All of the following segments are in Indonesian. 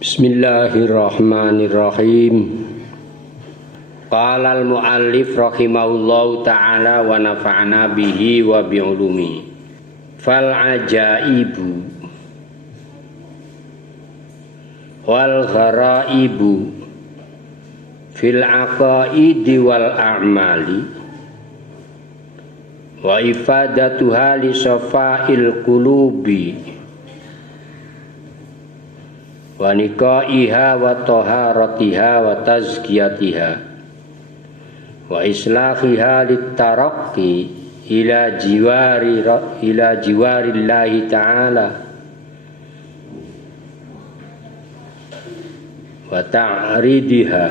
Bismillahirrahmanirrahim. Qala al-muallif rahimahullahu ta'ala wa nafa'na bihi wa bi'ulumi. Fal ajaibu wal gharaibu fil aqaidi wal a'mali wa ifadatuha li safa'il qulubi wa nikaiha wa taharatiha wa tazkiyatiha wa islahiha littaraqqi ila jiwarillahi ta'ala wa ta'ridiha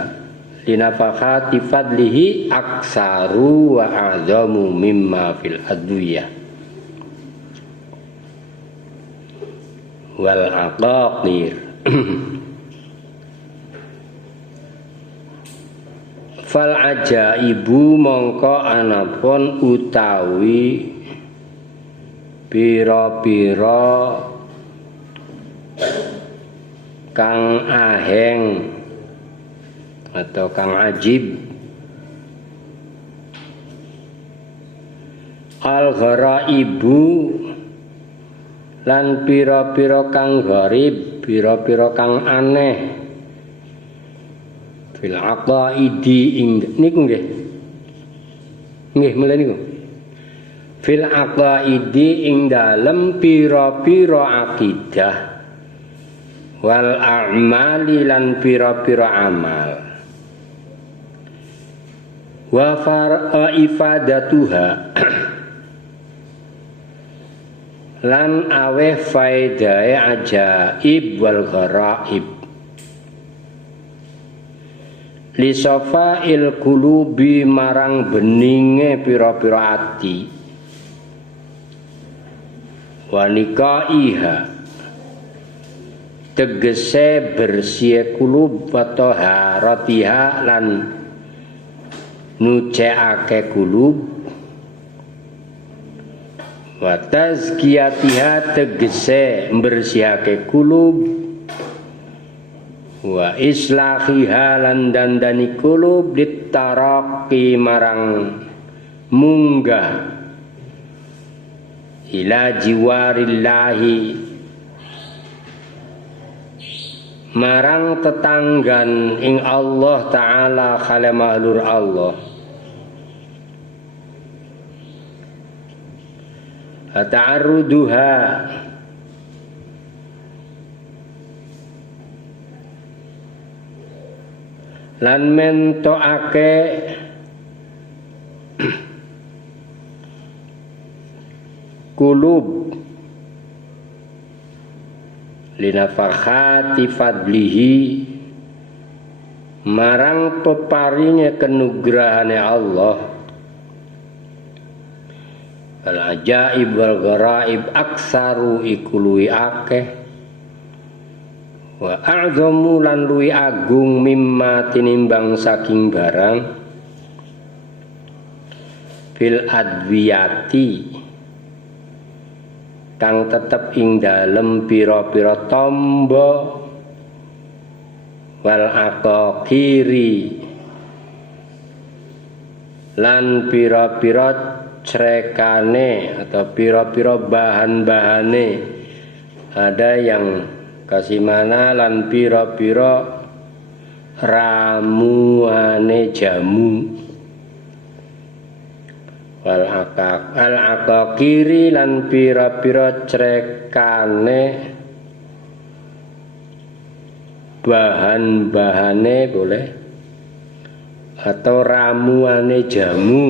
linafakhati fadlihi aksaru wa a'zamu mimma fil adwiyah wal aqaqir. Fal ajaibu mongko anapun utawi pira-pira kang aheng atau kang ajib, al gharaibu lan pira-pira kang gharib, pira-pira kang aneh, fil aqaidi niku nggih mulai niku fil aqaidi ing dalem pira-pira akidah wal a'mali lan pira-pira amal wa ifadatuha lan aweh faedahe ajaib wal gharaib li safa'il qulubi marang beninge pira-pira ati wa nikaiha tegese bersih kulub wa taharatiha lan nuceake kulub wa tazkiyatiha tegese bersihake kulub wa islahiha lan dandani kulub ditaraqi marang munggah ila jiwarillahi marang tetanggan ing Allah Ta'ala khale mahlur Allah ta'arruduha lan mentokake kulub linafakhati fadlihi marang peparinge kenugrahane Allah al ajaib wal gharaib aksaru ikului akeh wa a'zamu lan luwi agung mimma tinimbang saking barang fil adwiyati kang tetep ing dalem pira-pira tamba wal aqaqiri lan pira-pira crekane atau pira-pira bahan-bahane ada yang kasimana lan pira-pira ramuane jamu wal aqaqiri lan pira-pira crekane bahan-bahane boleh atau ramuane jamu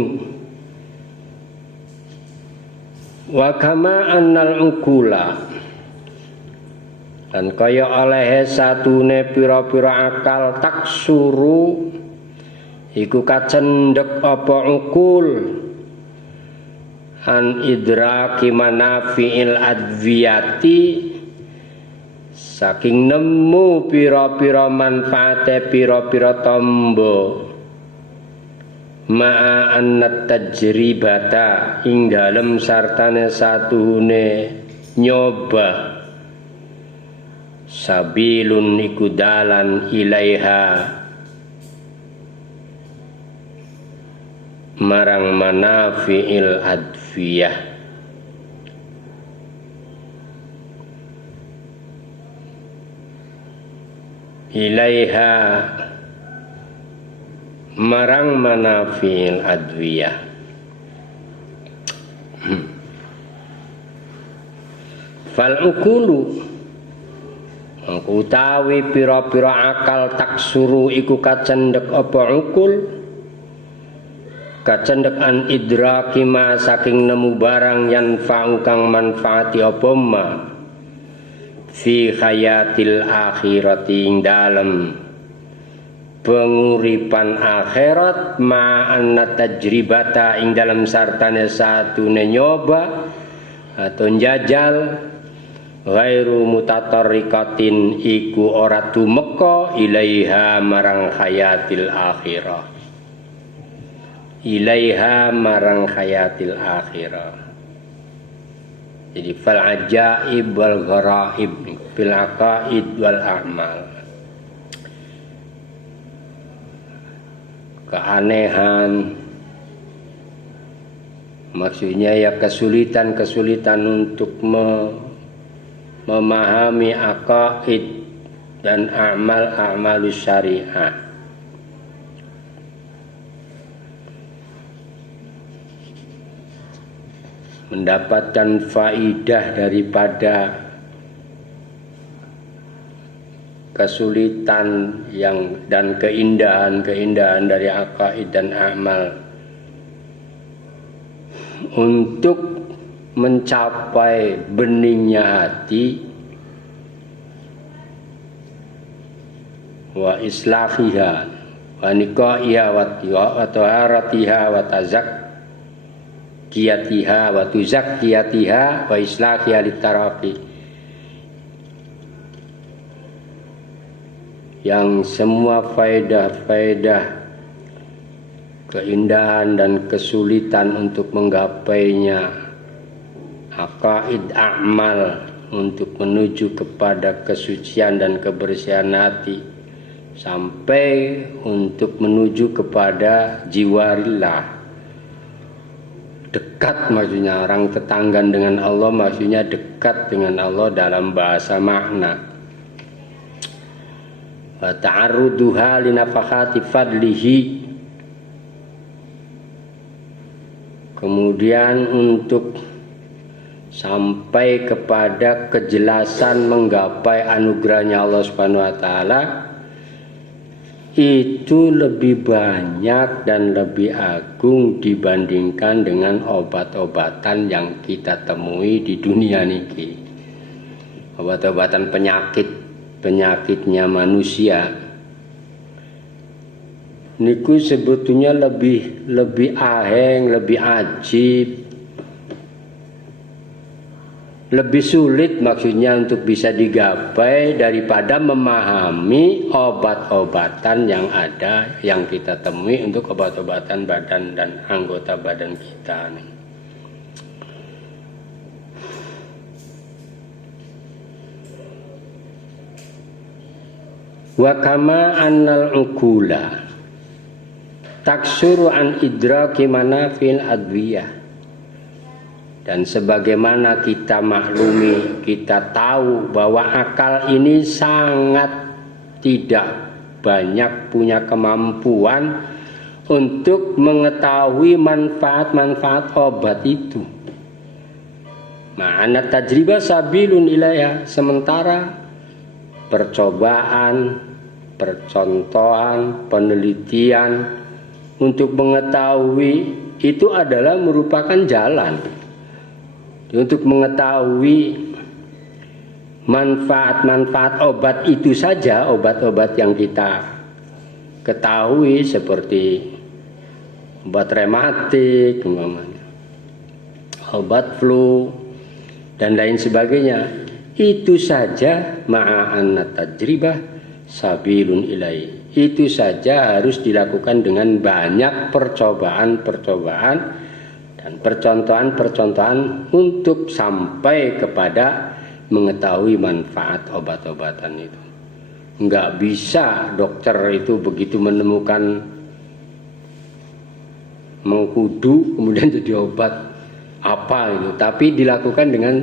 wa kama annal ukula dan kaya oleh satune pira-pira akal taksuru iku kacendhek apa ukul an idraki manafi'il adwiyati saking nemu pira-pira manfaate pira-pira tamba ma'a annat tajribata ing dalem sartane satune nyoba sabilun iku dalan ilaiha marang manafi'il adfiyah, ilaiha marang manafi'il adwiyah. Fal ukulu utawi pira-pira akal taksuru iku kacendhek apa ukul, kacendhek an idraki ma saking nemu barang yanfa'u kang manfaati apa ma fi hayatil akhirati ing dalem penguripan akhirat ma anna tajribata ing dalam sartane satune nyoba atau njajal ghairu mutatarrikatin iku ora tumeka ilaiha marang hayatil akhirah, ilaiha marang hayatil akhirah. Jadi fal ajaib wal gharaib fil aqaid wal a'mal, keanehan maksudnya ya kesulitan-kesulitan untuk memahami aqaid dan amal-amalus syariah. Mendapatkan faidah daripada kesulitan dan keindahan dari aqaid dan amal untuk mencapai beningnya hati wa islahiha wa niqaiha wa taharatiha wa tazakkiyatiha wa tuzakkiyatiha wa islahiha litaraqi, yang semua faedah-faedah keindahan dan kesulitan untuk menggapainya, aqaid amal untuk menuju kepada kesucian dan kebersihan hati, sampai untuk menuju kepada jiwarillah, dekat maksudnya, orang tetanggan dengan Allah maksudnya dekat dengan Allah dalam bahasa makna. Wa ta'arruduha li nafakhati fadlihi, kemudian untuk sampai kepada kejelasan menggapai anugerahnya Allah Subhanahu wa taala, itu lebih banyak dan lebih agung dibandingkan dengan obat-obatan yang kita temui di dunia niki. Obat-obatan penyakitnya manusia niku sebetulnya lebih aheng, lebih ajib, lebih sulit maksudnya untuk bisa digapai daripada memahami obat-obatan yang ada, yang kita temui untuk obat-obatan badan dan anggota badan kita. Wa kama annal uqula taksuru an idraki manafil adwiyah, dan sebagaimana kita maklumi, kita tahu bahwa akal ini sangat tidak banyak punya kemampuan untuk mengetahui manfaat-manfaat obat itu. Ma'ana tajribah sabilun ilaiha, sementara percobaan, percontohan, penelitian untuk mengetahui itu adalah merupakan jalan untuk mengetahui manfaat-manfaat obat itu saja. Obat-obat yang kita ketahui seperti obat rematik, obat flu dan lain sebagainya, itu saja ma'anna tajribah sabilun ilai, itu saja harus dilakukan dengan banyak percobaan-percobaan dan percontohan-percontohan untuk sampai kepada mengetahui manfaat obat-obatan itu. Nggak bisa dokter itu begitu menemukan mengkudu kemudian jadi obat apa itu, tapi dilakukan dengan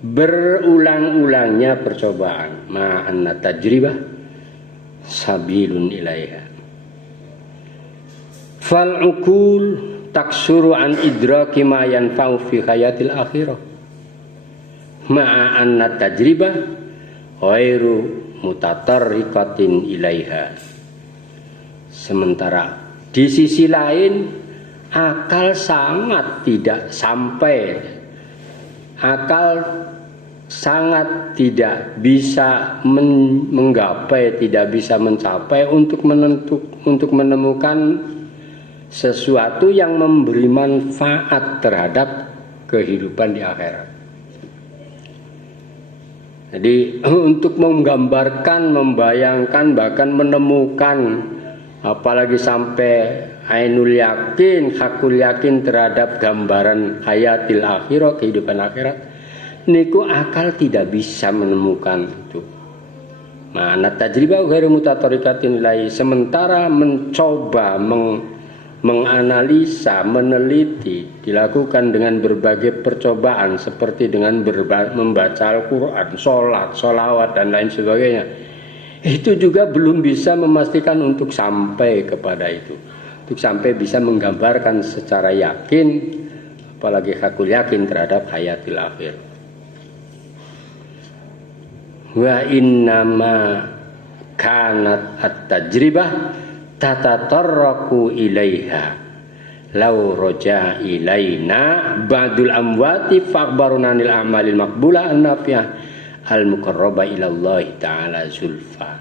berulang-ulangnya percobaan. Ma'anna tajribah sabilun ilaiha. Fal uqul taksuru an idraki ma yanfa'u fi hayatil akhirah. Ma'anna tajribah ghairu mutatarriqatin ilaiha. Sementara di sisi lain akal sangat tidak sampai, akal sangat tidak bisa menggapai, tidak bisa mencapai untuk menemukan sesuatu yang memberi manfaat terhadap kehidupan di akhirat. Jadi untuk menggambarkan, membayangkan, bahkan menemukan, apalagi sampai ainul yakin, hakul yakin terhadap gambaran hayatil akhirah, kehidupan akhirat, niku akal tidak bisa menemukan itu. Mana tajribah ghairu mutatarikatin ilaihi. Sementara mencoba menganalisa, meneliti, dilakukan dengan berbagai percobaan seperti dengan membaca Al-Quran, sholat, sholawat dan lain sebagainya, itu juga belum bisa memastikan untuk sampai kepada itu, untuk sampai bisa menggambarkan secara yakin, apalagi hakul yakin terhadap hayatil akhir. Wa innama kanat at-tajribah tatatarraku ilaiha law roja ilaina ba'dul amwati fa'akbaruna anil a'malil maqbulah an-nafiyah al-muqarraba ilallahi ta'ala zulfa.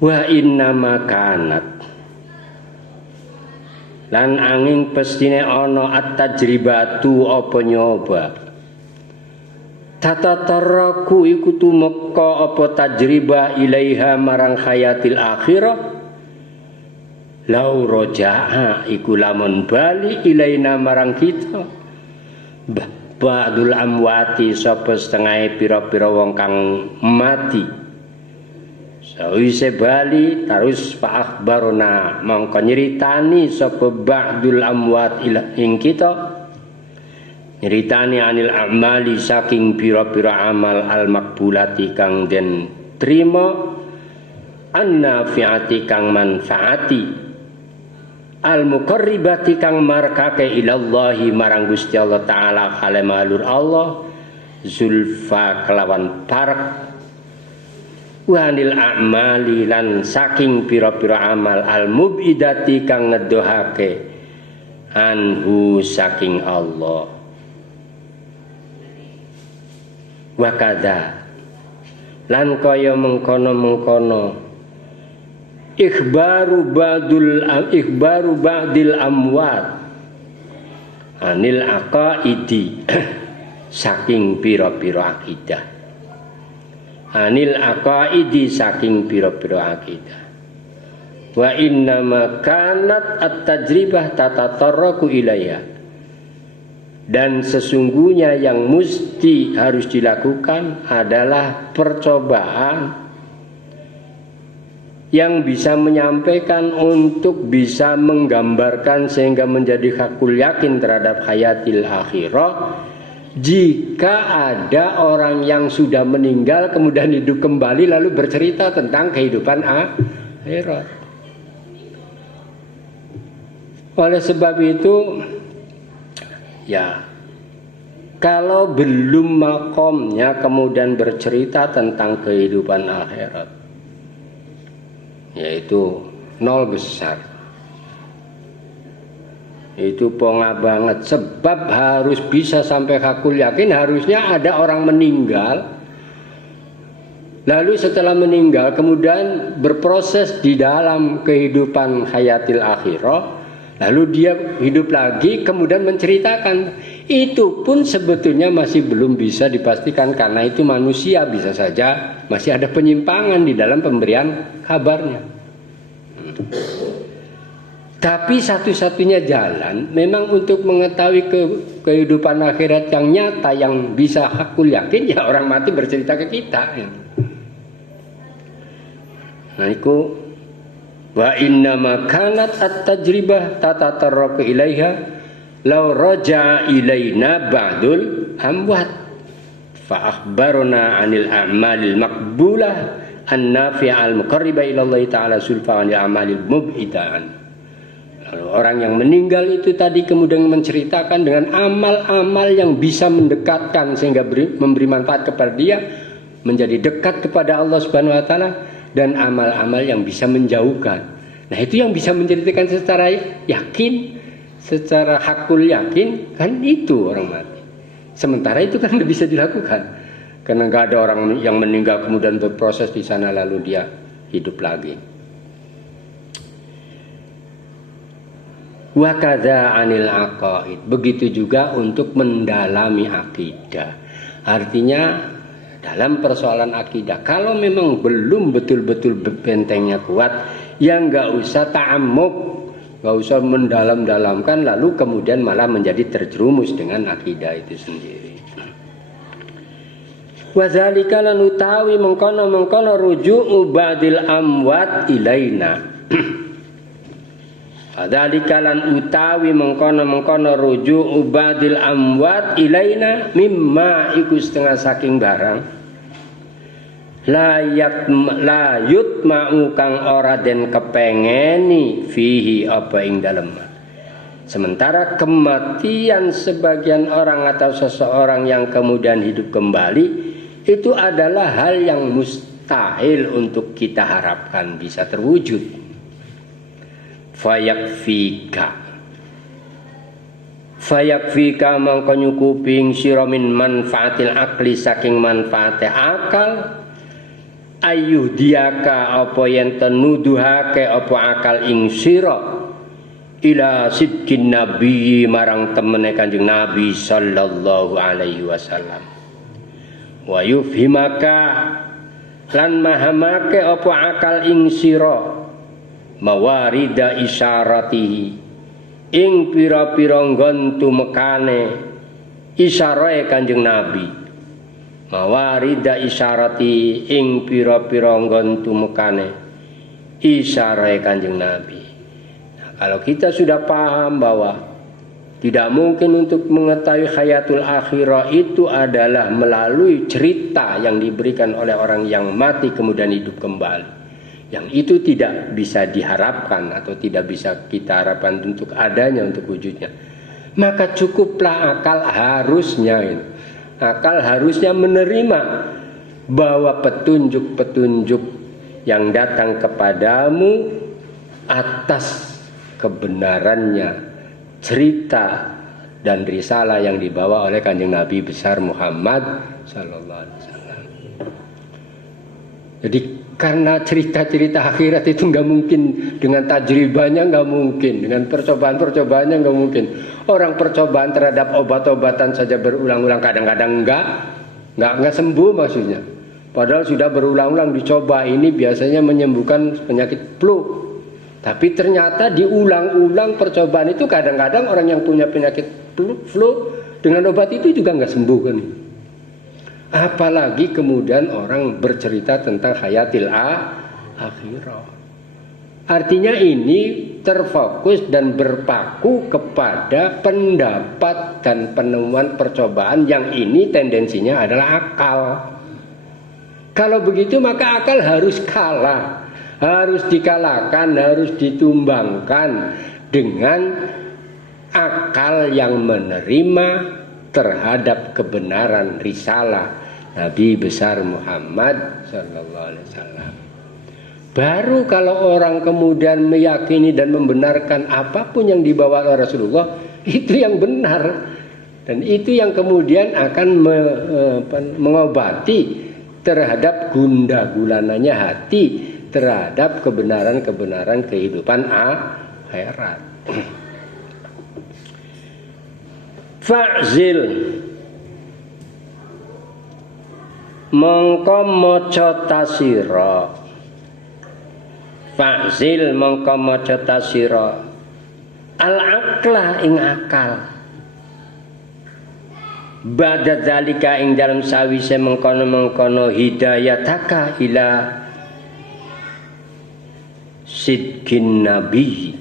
Wa innama kanat lan angin pestine ana at-tajribatu apa nyoba. Tatatarraku iku tumeka apa tajribah ilaiha marang hayatil akhirah lau roja'a iku lamun bali ilaina marang kita ba'dul amwati sapa setengah pira-pira wong kang mati sawise bali terus fa akhbaruna mongko nyeritani sapa ba'dul amwat ing kita nyeritani anil a'mali saking pira-pira amal al makbulati kang den trima an-nafi'ati kang manfaati al muqarribati kang markake ilallahi marang Gusti Allah taala kale malur Allah zulfa kelawan parek wa anil a'mali lan saking pira-pira amal al mubidati kang ngedohake anhu saking Allah. Wakada lan kaya mengkono-mengkono ikhbaru ba'dil amwat anil aqaidi saking pira-pira akidah, anil aqaidi saking pira-pira akidah. Wa innama kanat at-tajribah tatatarraku ilaiha, dan sesungguhnya yang mesti harus dilakukan adalah percobaan yang bisa menyampaikan untuk bisa menggambarkan sehingga menjadi hakul yakin terhadap hayatil akhirah. Jika ada orang yang sudah meninggal kemudian hidup kembali lalu bercerita tentang kehidupan akhirat. Oleh sebab itu ya, kalau belum makomnya kemudian bercerita tentang kehidupan akhirat, yaitu nol besar. Itu ponga banget, sebab harus bisa sampai hakul yakin harusnya ada orang meninggal, lalu setelah meninggal kemudian berproses di dalam kehidupan hayatil akhirah, lalu dia hidup lagi kemudian menceritakan. Itu pun sebetulnya masih belum bisa dipastikan karena itu manusia, bisa saja masih ada penyimpangan di dalam pemberian kabarnya. Tapi satu-satunya jalan memang untuk mengetahui kehidupan akhirat yang nyata, yang bisa hakul yakin, ya orang mati bercerita ke kita. Nah itu wa inna ma kanat at-tajribah tatatarraqu ilaiha law raja'a ilaina ba'dul amwat fa akhbaruna 'anil a'malil maqbulah an-nafi'al muqarribah ila Allah ta'ala sulfa 'anil a'malil mub'idaan. Lalu orang yang meninggal itu tadi kemudian menceritakan dengan amal-amal yang bisa mendekatkan sehingga memberi manfaat kepada dia, menjadi dekat kepada Allah Subhanahu wa taala, dan amal-amal yang bisa menjauhkan. Nah, itu yang bisa menceritakan secara yakin, secara hakul yakin, kan itu orang mati. Sementara itu kan tidak bisa dilakukan. Karena nggak ada orang yang meninggal kemudian berproses di sana lalu dia hidup lagi. Wa kadza 'anil aqaid. Begitu juga untuk mendalami akidah. Artinya dalam persoalan akidah, kalau memang belum betul-betul bentengnya kuat, ya nggak usah ta'ammuk, nggak usah mendalam-dalamkan lalu kemudian malah menjadi terjerumus dengan akidah itu sendiri. Wa dzalika lan utawi mengkono ruju'u ba'dil amwat ilaina. Dzalika lan utawi mengkono ruju'u ba'dil amwat ilaina mimma iku setengah saking barang la yutma'u kang ora den kepengeni fihi apa ing dalem. Sementara kematian sebagian orang atau seseorang yang kemudian hidup kembali itu adalah hal yang mustahil untuk kita harapkan bisa terwujud. Fayakfika mangko nyukuping sira min manfaatil akli saking manfaate akal ayuh diaka apa yen tenuduhake apa akal ing sira ila sidqin nabi marang temene Kanjeng Nabi sallallahu alaihi wasallam wa yufhimaka lan mahamake apa akal ing sira mawarida isyaratihi ing pira-pira nggon tumekane isyarae Kanjeng Nabi. Mawarida isyarati ing pira-pira nggon tumekane isyarae Kanjeng Nabi. Nah, kalau kita sudah paham bahwa tidak mungkin untuk mengetahui hayatul akhirah itu adalah melalui cerita yang diberikan oleh orang yang mati kemudian hidup kembali, yang itu tidak bisa diharapkan atau tidak bisa kita harapkan untuk adanya, untuk wujudnya, maka cukuplah akal harusnya menerima bahwa petunjuk-petunjuk yang datang kepadamu atas kebenarannya cerita dan risalah yang dibawa oleh Kanjeng Nabi besar Muhammad sallallahu alaihi wasallam. Jadi karena cerita-cerita akhirat itu nggak mungkin dengan tajribahnya, nggak mungkin dengan percobaan-percobaannya, nggak mungkin. Orang percobaan terhadap obat-obatan saja berulang-ulang, kadang-kadang nggak sembuh maksudnya. Padahal sudah berulang-ulang dicoba, ini biasanya menyembuhkan penyakit flu. Tapi ternyata diulang-ulang percobaan itu kadang-kadang orang yang punya penyakit flu dengan obat itu juga nggak sembuh kan. Apalagi kemudian orang bercerita tentang hayatil akhirah. Artinya ini terfokus dan berpaku kepada pendapat dan penemuan percobaan yang ini tendensinya adalah akal. Kalau begitu maka akal harus kalah, harus dikalahkan, harus ditumbangkan dengan akal yang menerima terhadap kebenaran risalah Nabi besar Muhammad sallallahu alaihi wasallam. Baru kalau orang kemudian meyakini dan membenarkan apapun yang dibawa oleh Rasulullah, itu yang benar dan itu yang kemudian akan mengobati terhadap gundah gulananya hati terhadap kebenaran-kebenaran kehidupan akhirat. Fa'zil mongko maca tasira. Fa'zil mongko maca tasira al-aqla ing akal. Ba'da dzalika ing dalam sawise mengkono-mengkono hidayataka ila sidqin nabi.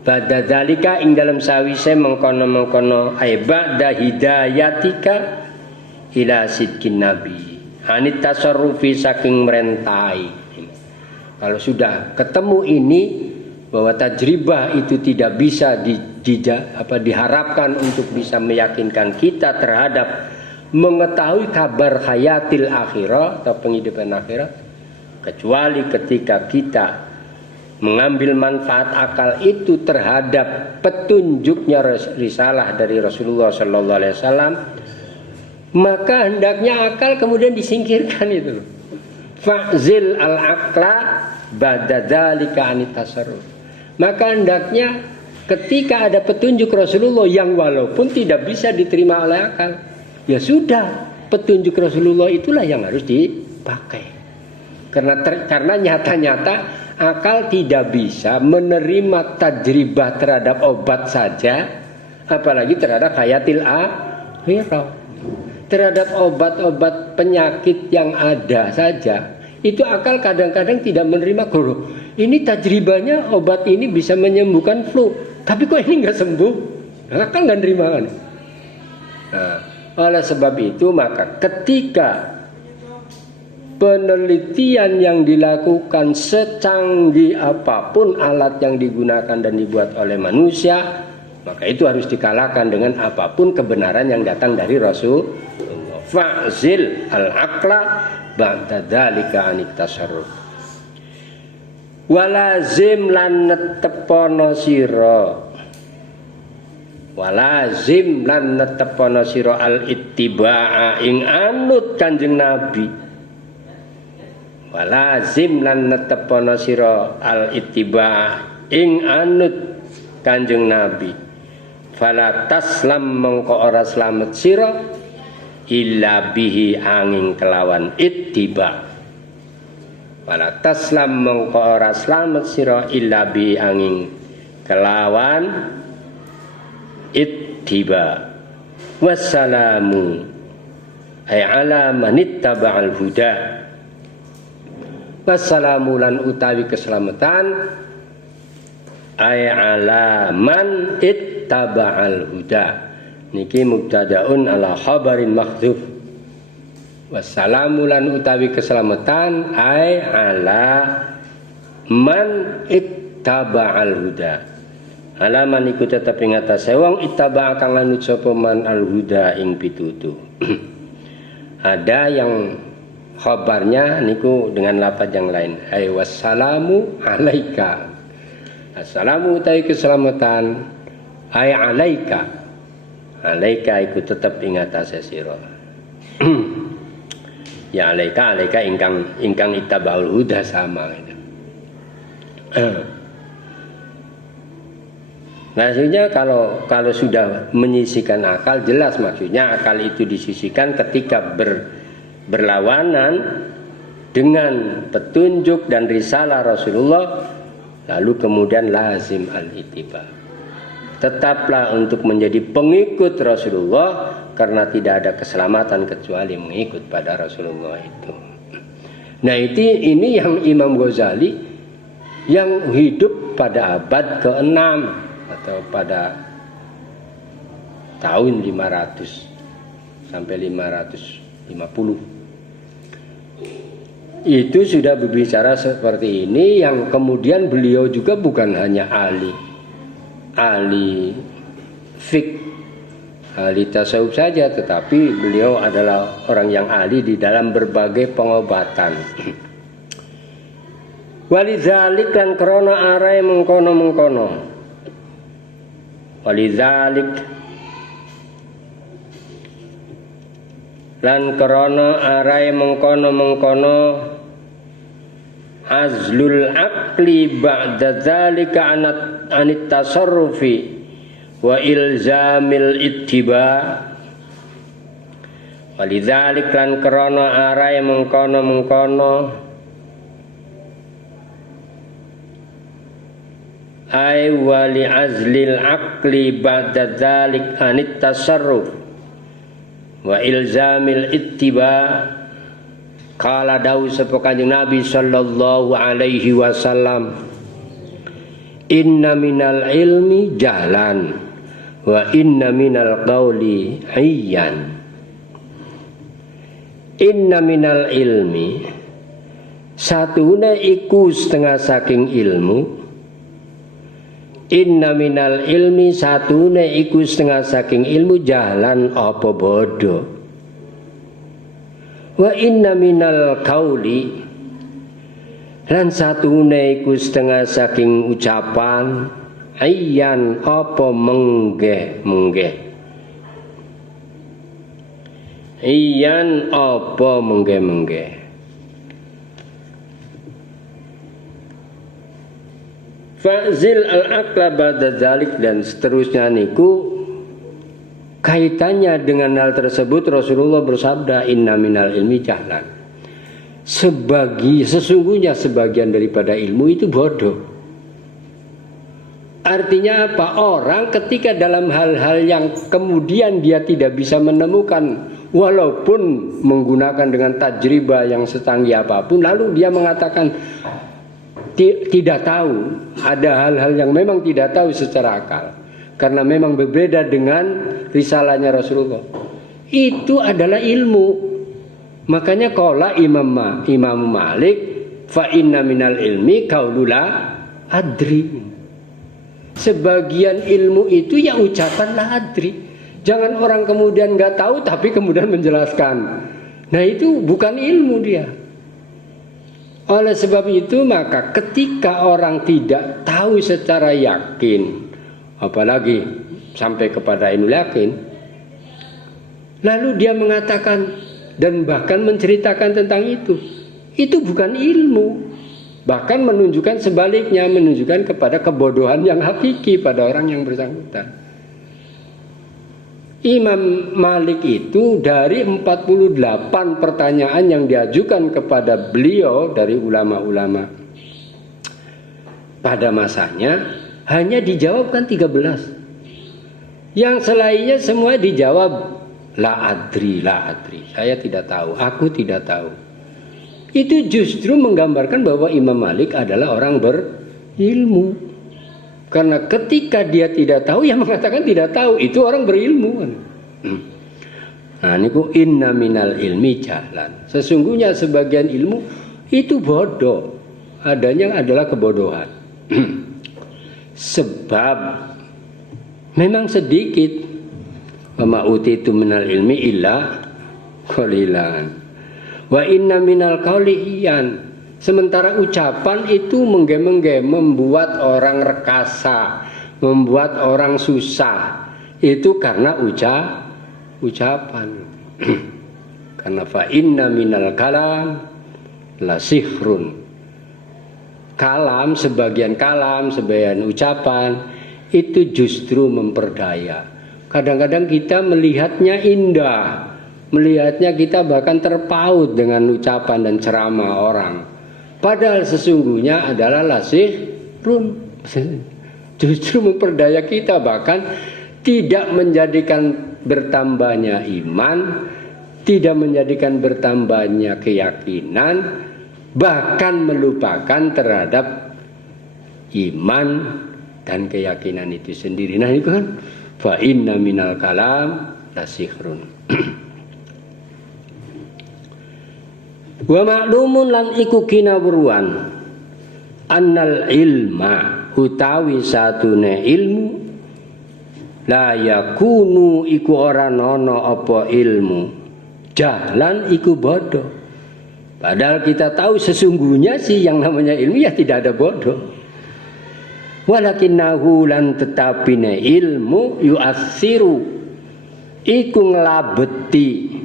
Ba'da dzalika ing dalam sawise mengkono-mengkono ay ba'da hidayatika ila sidqin nabi. Anit tasarrufi saking merentai. Kalau sudah ketemu ini bahwa tajribah itu tidak bisa diharapkan untuk bisa meyakinkan kita terhadap mengetahui kabar hayatil akhirah atau penghidupan akhirat, kecuali ketika kita mengambil manfaat akal itu terhadap petunjuknya risalah dari Rasulullah Sallallahu Alaihi Wasallam, maka hendaknya akal kemudian disingkirkan itu. Fa'zil al-aqla ba'da dzalika anit tasarruf. Maka hendaknya ketika ada petunjuk Rasulullah yang walaupun tidak bisa diterima oleh akal, ya sudah, petunjuk Rasulullah itulah yang harus dipakai. Karena nyata-nyata akal tidak bisa menerima tajribah terhadap obat saja, apalagi terhadap hayatil akhirah. Terhadap obat-obat penyakit yang ada saja, itu akal kadang-kadang tidak menerima. Guru, ini tajribahnya obat ini bisa menyembuhkan flu, tapi kok ini nggak sembuh? Akal nggak nerima kan? Nah, oleh sebab itu maka ketika penelitian yang dilakukan secanggih apapun alat yang digunakan dan dibuat oleh manusia, maka itu harus dikalahkan dengan apapun kebenaran yang datang dari Rasul. Fa'zil al-aqla ba'da dzalika anit tasarruf. Walazim lan netepono sira. Walazim lan netepono sira al-ittiba'a ing anut Kanjeng Nabi. Walazim lan netepono sira al-ittiba'a ing anut Kanjeng Nabi. Fala taslam mengko ora slamet sira illa bihi angin kelawan ittiba. Fala taslam mengko ora slamet sira illa bihi angin kelawan ittiba. Wassalamu ay ala man ittaba'al huda. Wassalamu lan utawi keselamatan ay ala man ittaba'al huda. Niki mubtadaun ala khabarin mahdzuf. Wassalamu lan utawi keselamatan ay ala man ittaba'al huda. Ala man iku tetep ing atase wong ittaba kang lanut sapa man al huda ing pitutu. Ada yang khabarnya niku dengan lafaz yang lain. Ay wassalamu alaika. Assalamu utawi keselamatan ay alaika. Alaika iku tetep ing atase sira. Ya alaika ingkang ittabaul huda sama gitu. Maksudnya kalau sudah menyisikan akal, jelas maksudnya akal itu disisikan ketika berlawanan dengan petunjuk dan risalah Rasulullah, lalu kemudian lazim al-ittiba. Tetaplah untuk menjadi pengikut Rasulullah karena tidak ada keselamatan kecuali mengikut pada Rasulullah itu. Nah ini yang Imam Ghazali yang hidup pada abad ke-6 atau pada tahun 500 sampai 550 itu sudah berbicara seperti ini, yang kemudian beliau juga bukan hanya ahli fik, ahli tasawuf saja, tetapi beliau adalah orang yang ahli di dalam berbagai pengobatan. Walidzalik lan krana arae mengkono-mengkono. Walidzalik lan krana arae mengkono-mengkono azlul aqli ba'da dzalika anit tasarrufi wa ilzamil ittiba. Walidzalik lan krana arae mengkono-mengkono ay wali azlil aqli ba'da dzalik anit tasarruf wa ilzamil ittiba. Kala dawuh sapa Kanjeng Nabi sallallahu alaihi wasallam, inna minal ilmi jahlan wa inna minal qawli hayyan. Inna minal ilmi, satune iku setengah saking ilmu. Inna minal ilmi, satune iku setengah saking ilmu, jahlan apa bodoh. Wa inna minal qauli, lan satune iku setengah saking ucapan, ayyan apa menggeh-menggeh. Ayyan apa menggeh-menggeh. Fa'zil al-aqla ba'da dzalik, dan seterusnya niku kaitannya dengan hal tersebut Rasulullah bersabda, inna minal ilmi jahlan. Sesungguhnya sebagian daripada ilmu itu bodoh. Artinya apa? Orang ketika dalam hal-hal yang kemudian dia tidak bisa menemukan, walaupun menggunakan dengan tajribah yang secanggih apapun, lalu dia mengatakan tidak tahu. Ada hal-hal yang memang tidak tahu secara akal, karena memang berbeda dengan risalahnya Rasulullah. Itu adalah ilmu. Makanya qala Imam Malik, fa inna minal ilmi qaulula adri. Sebagian ilmu itu ya ucapan la adri. Jangan orang kemudian nggak tahu tapi kemudian menjelaskan. Nah itu bukan ilmu dia. Oleh sebab itu maka ketika orang tidak tahu secara yakin, apalagi sampai kepada ilmu yakin, lalu dia mengatakan dan bahkan menceritakan tentang itu bukan ilmu. Bahkan menunjukkan sebaliknya, menunjukkan kepada kebodohan yang hakiki pada orang yang bersangkutan. Imam Malik itu dari 48 pertanyaan yang diajukan kepada beliau dari ulama-ulama pada masanya, hanya dijawabkan 13. Yang selainnya semua dijawab la adri, saya tidak tahu, aku tidak tahu. Itu justru menggambarkan bahwa Imam Malik adalah orang berilmu. Karena ketika dia tidak tahu, yang mengatakan tidak tahu, itu orang berilmu. Nah, niku inna minal ilmi jahlan. Sesungguhnya sebagian ilmu itu bodoh. Adanya adalah kebodohan. Sebab memang sedikit. Wa ma utitu minal ilmi illa qalilan. Wa inna minal qawli iyan. Sementara ucapan itu menggem-menggem, membuat orang rekasa, membuat orang susah. Itu karena ucapan. Karena fa inna minal kalam la sihrun. Sebagian ucapan itu justru memperdaya. Kadang-kadang kita melihatnya indah, melihatnya kita bahkan terpaut dengan ucapan dan ceramah orang. Padahal sesungguhnya adalah lasihrun, justru memperdaya kita, bahkan tidak menjadikan bertambahnya iman, tidak menjadikan bertambahnya keyakinan, bahkan melupakan terhadap iman dan keyakinan itu sendiri. Nah itu kan fa inna minal kalam lasihrun. Wa ma'lumun lan iku kinawruan annal ilma utawi satune ilmu la yakunu iku ora ana apa ilmu jahlan iku bodoh. Padahal kita tahu sesungguhnya sih yang namanya ilmu ya tidak ada bodoh. Walakinnahu lan tetapine ilmu yu'assiru iku nglabeti.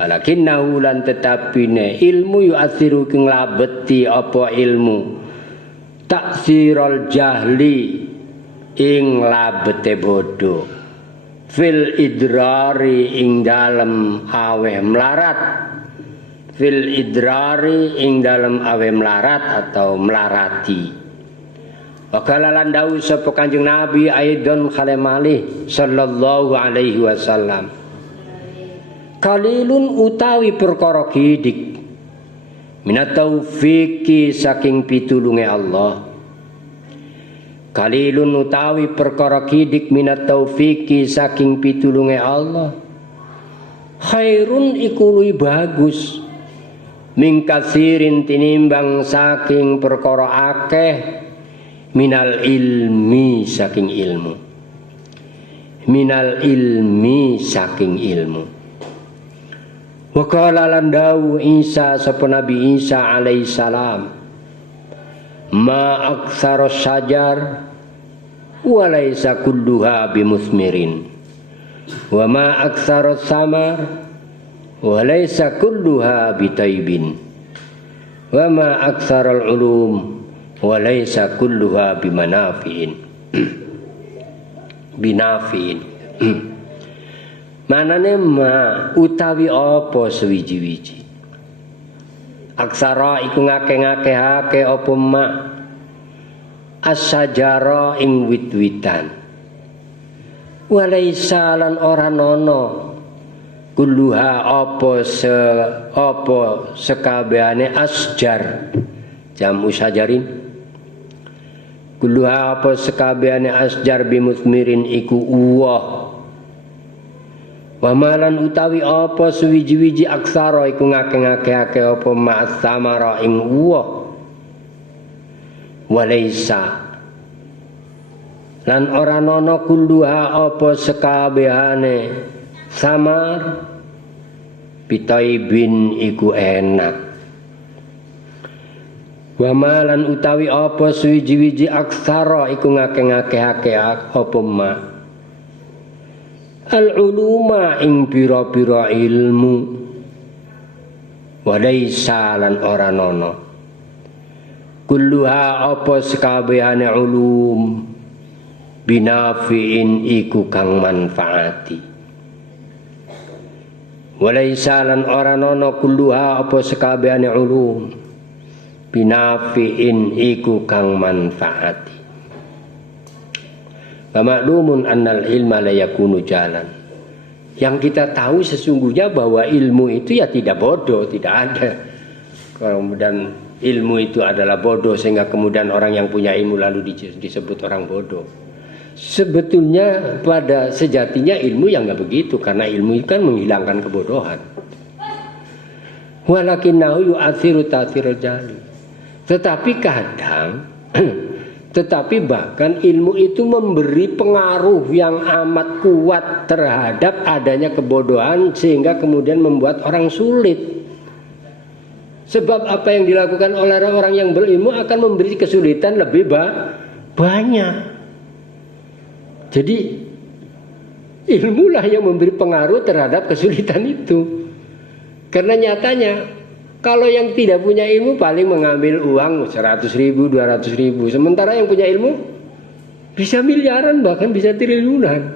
Walakinnahu lan tetapine ilmu yu'athiru keng labeti apa ilmu taksirul jahli ing labete bodoh fil idrari ing dalem aweh melarat, fil idrari ing dalem aweh melarat atau melarati. Wa qala lan dawuh sapa Kanjeng Nabi aidon khalemali sallallahu alaihi wasallam, qalilun utawi perkara kidik minat taufiki saking pitulunge Allah. Qalilun utawi perkara kidik minat taufiki saking pitulunge Allah. Khairun iku luwih bagus min katsirin tinimbang saking perkara akeh minal ilmi saking ilmu. Minal ilmi saking ilmu. Wa qala lan dawu Isa sapa Nabi Isa alaihi salam, ma aktsara syajar wa laisa kulluha bimusmirin wa ma aktsara samar wa laisa kulluha bitaibin wa ma aktsara ulum wa laisa kulluha bimanafiin binafiin. Manane ma utawi apa sewiji-wiji. Aksara iku ngake-ngakehake apa ma as-sajara ing wit-witan. Walaisa lan ora nono kulluha apa sekabehane asjar jamu sajarin. Kulluha apa sekabehane asjar bimusmirin iku uwah. Wa malan utawi apa suwiji-wiji aksara iku ngake-ngakehake apa ma'as samara ing uwah. Walaisa lan ora nono kulluha apa sekabehane samar bitaibin iku enak. Wa malan utawi apa suwiji-wiji aksara iku ngake-ngakehake apa ma al-uluma ing pira-pira ilmu. Walaisa lan ora nono kulluha apa sekabehane ulum binafiin iku kang manfaati. Walaisa lan ora nono kulluha apa sekabehane ulum binafiin iku kang manfaati. Wa ma'lumun annal ilma la yakunu jalan. Yang kita tahu sesungguhnya bahwa ilmu itu ya tidak bodoh, tidak ada. Kemudian ilmu itu adalah bodoh sehingga kemudian orang yang punya ilmu lalu disebut orang bodoh. Sebetulnya pada sejatinya ilmu yang nggak begitu, karena ilmu itu kan menghilangkan kebodohan. Walakinnahu yu'athiru ta'thirul jali. Tetapi bahkan ilmu itu memberi pengaruh yang amat kuat terhadap adanya kebodohan sehingga kemudian membuat orang sulit. Sebab apa yang dilakukan oleh orang yang berilmu akan memberi kesulitan lebih banyak. Jadi ilmulah yang memberi pengaruh terhadap kesulitan itu. Karena nyatanya kalau yang tidak punya ilmu paling mengambil uang 100.000, 200.000. Sementara yang punya ilmu bisa miliaran, bahkan bisa triliunan.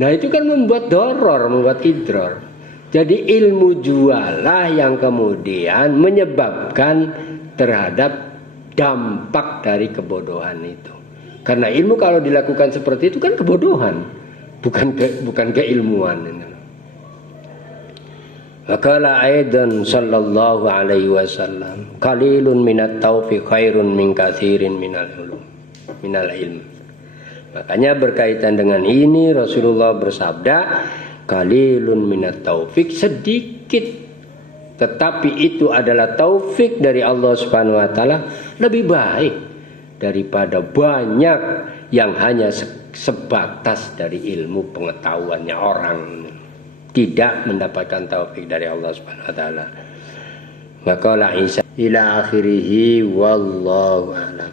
Nah itu kan membuat doror, membuat idror. Jadi ilmu jualah yang kemudian menyebabkan terhadap dampak dari kebodohan itu. Karena ilmu kalau dilakukan seperti itu kan kebodohan, bukan keilmuan. Wakala aidan sallallahu alaihi wasallam qalilun minat taufiq khairun min katsirin minal ilm. Makanya berkaitan dengan ini Rasulullah bersabda qalilun minat taufiq, sedikit tetapi itu adalah taufik dari Allah Subhanahu wa taala, lebih baik daripada banyak yang hanya sebatas dari ilmu pengetahuannya orang, tidak mendapatkan taufik dari Allah Subhanahu wa taala. Maka la Isa ila akhirih wallahu a'lam.